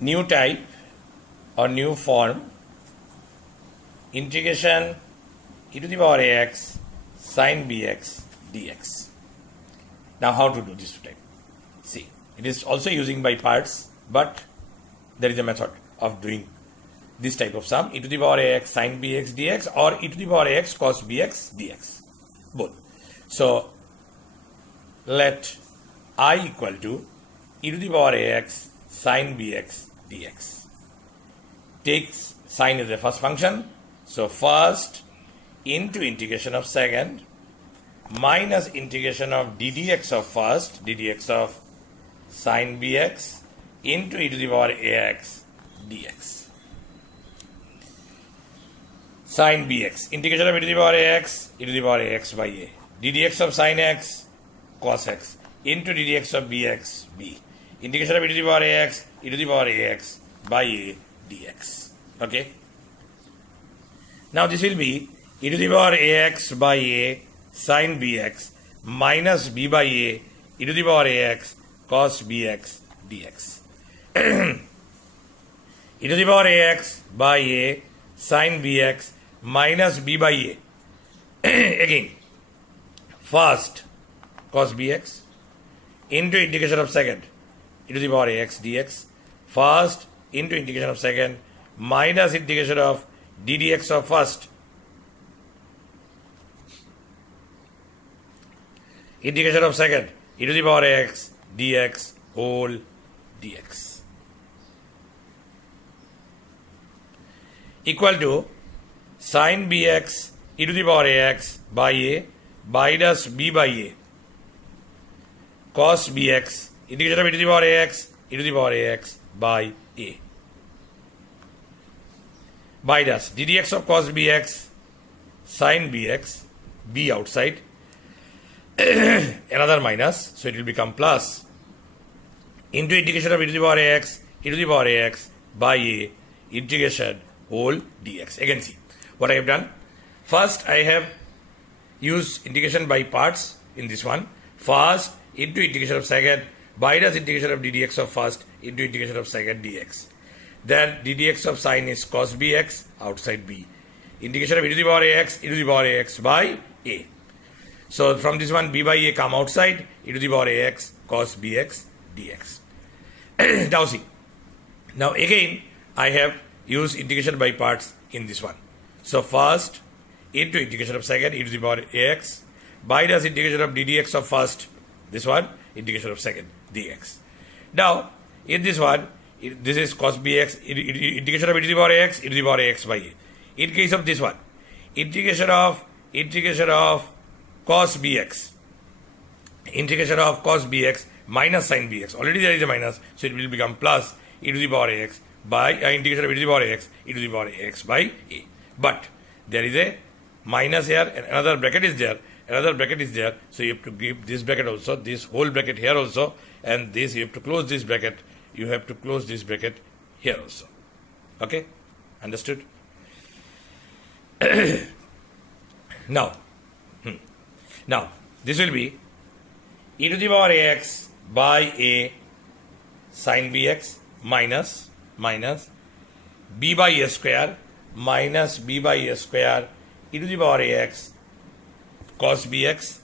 new type or new form, integration e to the power ax sine bx dx. Now how to do this type? See, it is also using by parts, but there is a method of doing this type of sum, e to the power ax sine bx dx or e to the power ax cos bx dx, both. So let I equal to e to the power ax sine bx dx. Take sine as the first function, so first into integration of second minus integration of ddx of first, ddx of sine bx into e to the power ax dx. Sine bx, integration of e to the power ax, e to the power ax by a, ddx of sine x, cos x, into ddx of bx, b, integration of e to the power ax, e to the power ax by a dx. Okay. Now this will be e to the power ax by a sine bx minus b by a e to the power ax cos bx dx. E to the power ax by a sine bx minus b by a. Again, first cos bx into integration of second e to the power ax dx. First into integration of second minus integration of ddx of first integration of second e to the power x dx whole dx equal to sine bx e to the power ax by a minus b by a cos bx integration of e to the power ax e to the power ax by a minus ddx of cos bx sine bx, b outside, another minus, so it will become plus, into integration of e to the power ax e to the power ax by a integration whole dx. Again see what I have done. First I have used integration by parts in this one. First into integration of second minus integration of ddx of first into integration of second dx. Then ddx of sine is cos bx outside b. Integration of e to the power ax e to the power ax by a. So from this one b by a come outside, e to the power ax cos bx dx. Now see. Now again I have used integration by parts in this one. So first into integration of second e to the power ax minus integration of ddx of first, this one integration of second dx. Now in this one, this is cos bx, integration of e to the power ax e to the power ax by a. In case of this one, integration of cos bx, integration of cos bx minus sin bx. Already there is a minus, so it will become plus e to the power ax by integration of e to the power ax e to the power ax by a. But there is a minus here and another bracket is there. Another bracket is there, so you have to give this bracket also, this whole bracket here also, and this you have to close this bracket. You have to close this bracket here also. Okay, understood? Now this will be e to the power ax by a sin bx minus b by a square minus b by a square e to the power ax cos bx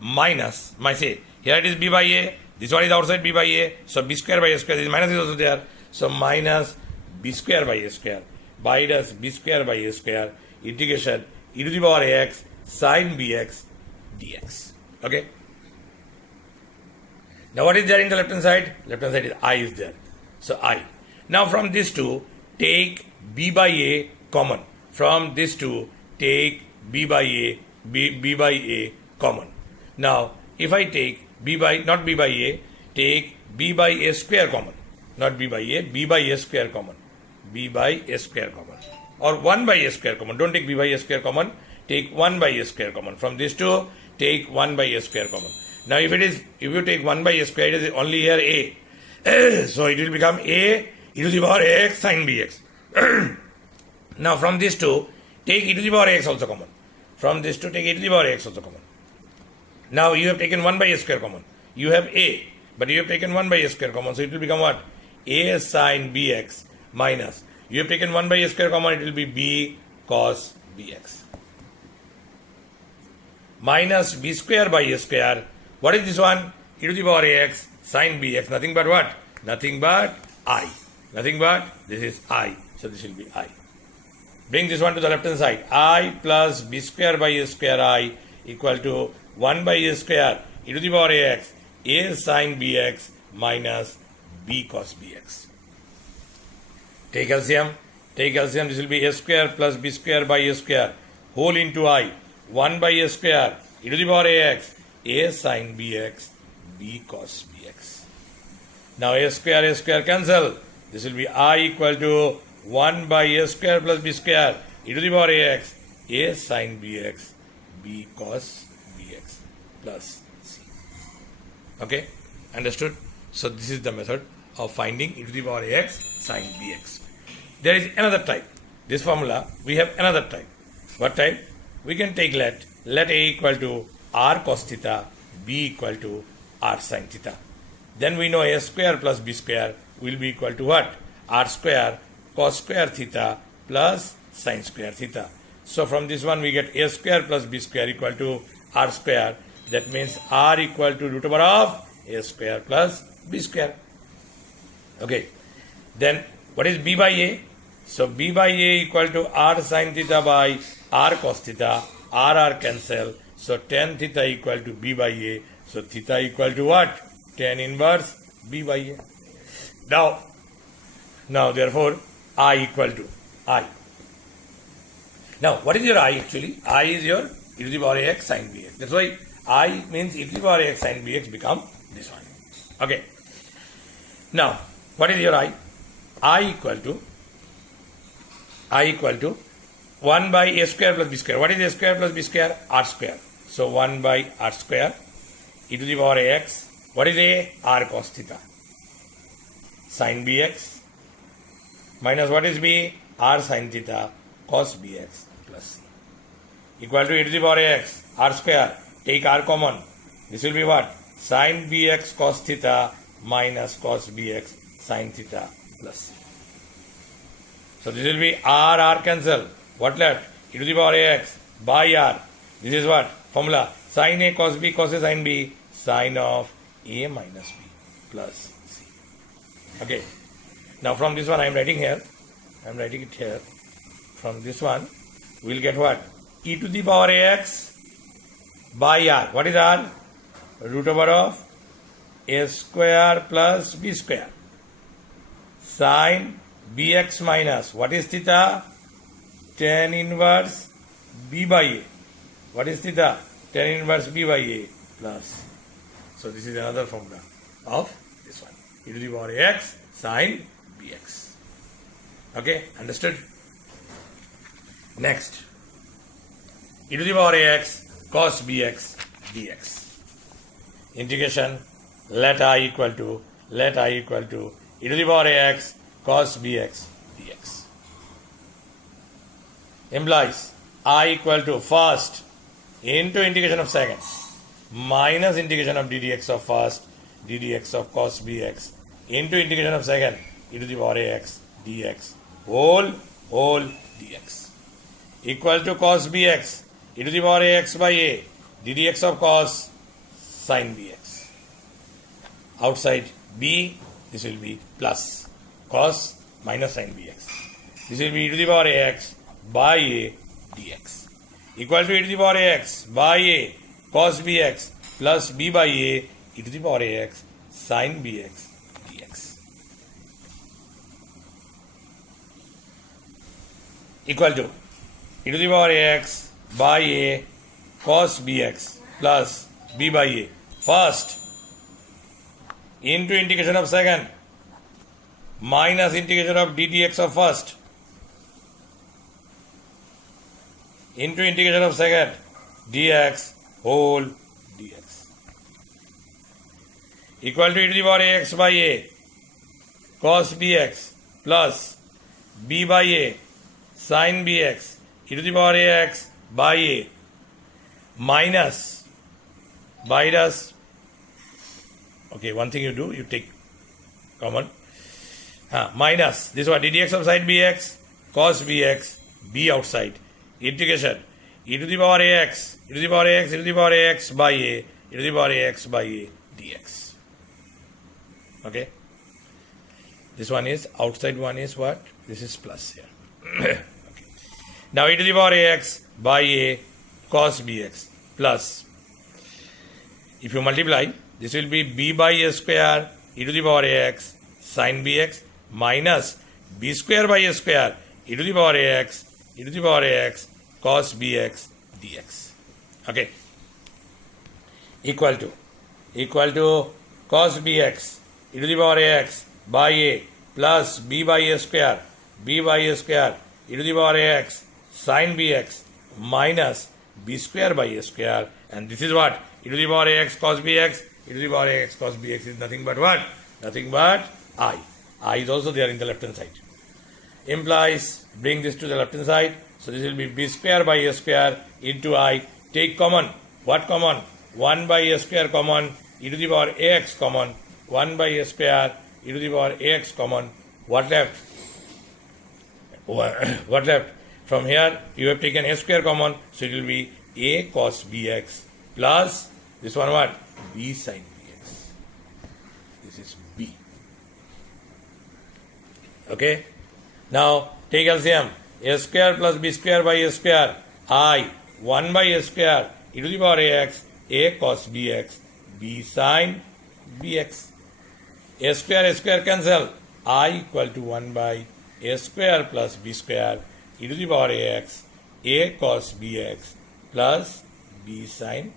minus, say here it is b by a, this one is outside b by a, so b square by a square, this minus is also there, so minus b square by a square minus b square by a square integration e to the power ax sin bx dx. Okay. Now what is there in the left hand side? Left hand side is I is there. So I. Now from this two, take b by a common. From this two, take b by a common. Now if I take not b by a, take b by a square common. Not b by a square common. B by a square common. Or 1 by a square common. Don't take b by a square common. Take 1 by a square common. From this two, take 1 by a square common. Now if you take 1 by a square, it is only here a. So it will become a e to the power ax sin bx. Now from this two, take e to the power ax also common. From this two, take e to the power ax also common. Now you have taken 1 by a square common. You have a, but you have taken 1 by a square common, so it will become what? a sine bx minus, you have taken 1 by a square common, it will be b cos bx. Minus b square by a square. What is this one? E to the power ax sine bx. Nothing but what? Nothing but I. Nothing but this is I. So this will be I. Bring this one to the left hand side. I plus b square by a square I equal to 1 by a square e to the power ax a sine bx minus b cos bx. Take LCM. Take LCM. This will be a square plus b square by a square whole into I. 1 by a square e to the power ax a sine bx b cos bx. Now a square cancel. This will be I equal to 1 by a square plus b square e to the power ax a sine bx b cos bx plus c. Okay, understood? So this is the method of finding e to the power ax sine bx. There is another type. This formula, we have another type. What type? We can take let a equal to r cos theta, b equal to r sin theta. Then we know a square plus b square will be equal to what? R square cos square theta plus sin square theta. So from this one we get a square plus b square equal to r square. That means r equal to root over of a square plus b square. Okay. Then what is b by a? So b by a equal to r sin theta by r cos theta. R cancel. So tan theta equal to b by a. So theta equal to what? Tan inverse b by a. Now therefore I equal to I. Now what is your I actually? I is your e to the power ax sin bx. That's why I means e to the power ax sin bx become this one. Okay. Now what is your I? I equal to 1 by a square plus b square. What is a square plus b square? R square. So 1 by r square e to the power ax. What is a? R cos theta sin bx minus what is b? R sin theta cos bx plus c equal to e to the power ax r square. Take r common. This will be what? Sin bx cos theta minus cos bx sin theta plus c. So this will be r cancel. What left? E to the power ax by r. This is what? Formula. Sin a cos b cos a sin b sin of a minus b plus c. Okay. Now from this one I am writing here. I am writing it here. From this one we will get what? E to the power ax by r. What is r? Root over of a square plus b square sin bx minus what is theta? Tan inverse b by a. What is theta? Tan inverse b by a plus. So this is another formula of this one. E to the power ax sin bx. Okay, understood? Next, e to the power ax cos bx dx. Integration let I equal to e to the power ax cos bx dx. Implies I equal to first into integration of second minus integration of ddx of first ddx of cos bx into integration of second e to the power ax dx whole dx equal to cos bx e to the power ax by a ddx of cos sin bx. Outside b, this will be plus cos minus sin bx. This will be e to the power ax by a dx equal to e to the power ax by a cos bx plus b by a e to the power ax sin bx dx equal to e to the power ax by a cos bx plus b by a first into integration of second minus integration of ddx of first into integration of second dx whole dx equal to e to the power ax by a cos bx plus b by a sin bx e to the power ax by a minus minus. Okay, one thing you do, you take common minus this one ddx of sine bx cos bx b outside integration e to the power ax e to the power ax e to the power ax by a e to the power ax by a dx. Okay, this one is outside, one is what? This is plus here. Okay. Now e to the power ax by a cos bx plus, if you multiply, this will be b by a square e to the power ax sin bx minus b square by a square e to the power ax e to the power ax cos bx dx. Okay, equal to cos bx e to the power ax by a plus b by a square e to the power ax sin bx minus b square by a square, and this is what? E to the power ax cos bx e to the power ax cos bx is nothing but what? Nothing but I. I is also there in the left hand side. Implies, bring this to the left hand side. So this will be b square by a square into I. Take common. What common? 1 by a square common. E to the power ax common. 1 by a square e to the power ax common. What left? What left? From here you have taken a square common. So it will be a cos bx plus this one what? B sin bx. This is b. Okay. Now take LCM. A square plus b square by a square. I 1 by a square e to the power ax a cos bx b sin bx. A square cancel. I equal to 1 by a square plus b square e to the power ax a cos bx plus b sin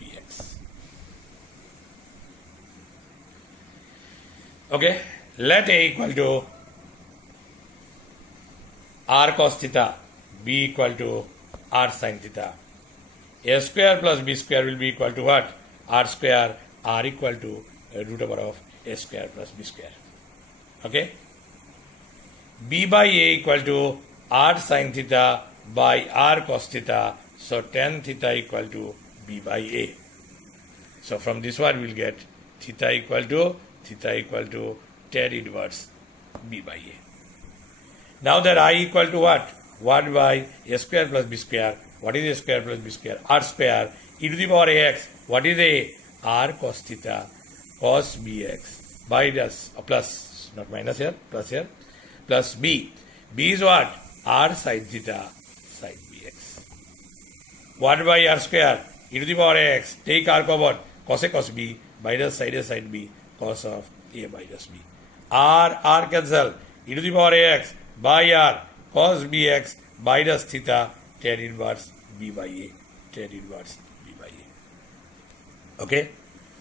bx. Okay, let a equal to r cos theta, b equal to r sin theta. A square plus b square will be equal to what? R square, r equal to root over of a square plus b square. Okay, b by a equal to r sin theta by r cos theta, so tan theta equal to b by a. So from this one we will get theta equal to tan inverse b by a. Now that I equal to what? 1 by a square plus b square. What is a square plus b square? R square e to the power ax. What is a? R cos theta cos bx by this plus, not minus here, plus here, plus b. B is what? R sin theta sin bx. 1 by r square e to the power x. Take r common. Cos a cos b minus sin b cos of a minus b. R cancel. E to the power ax by r cos bx minus theta tan inverse b by a. Tan inverse b by a. Okay.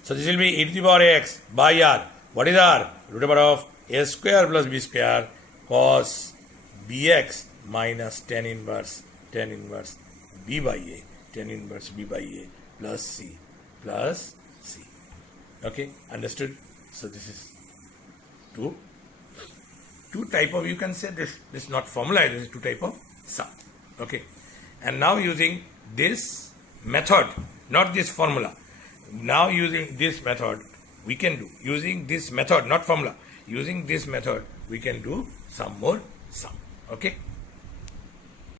So this will be e to the power x by r. What is r? Root over of a square plus b square cos bx minus tan inverse b by a. Tan inverse b by a plus c. Okay, understood? So this is two type of, you can say this not formula, this is two type of sum. Okay, and now using this method, not this formula, now using this method we can do, using this method, not formula, using this method we can do some more sum. Okay.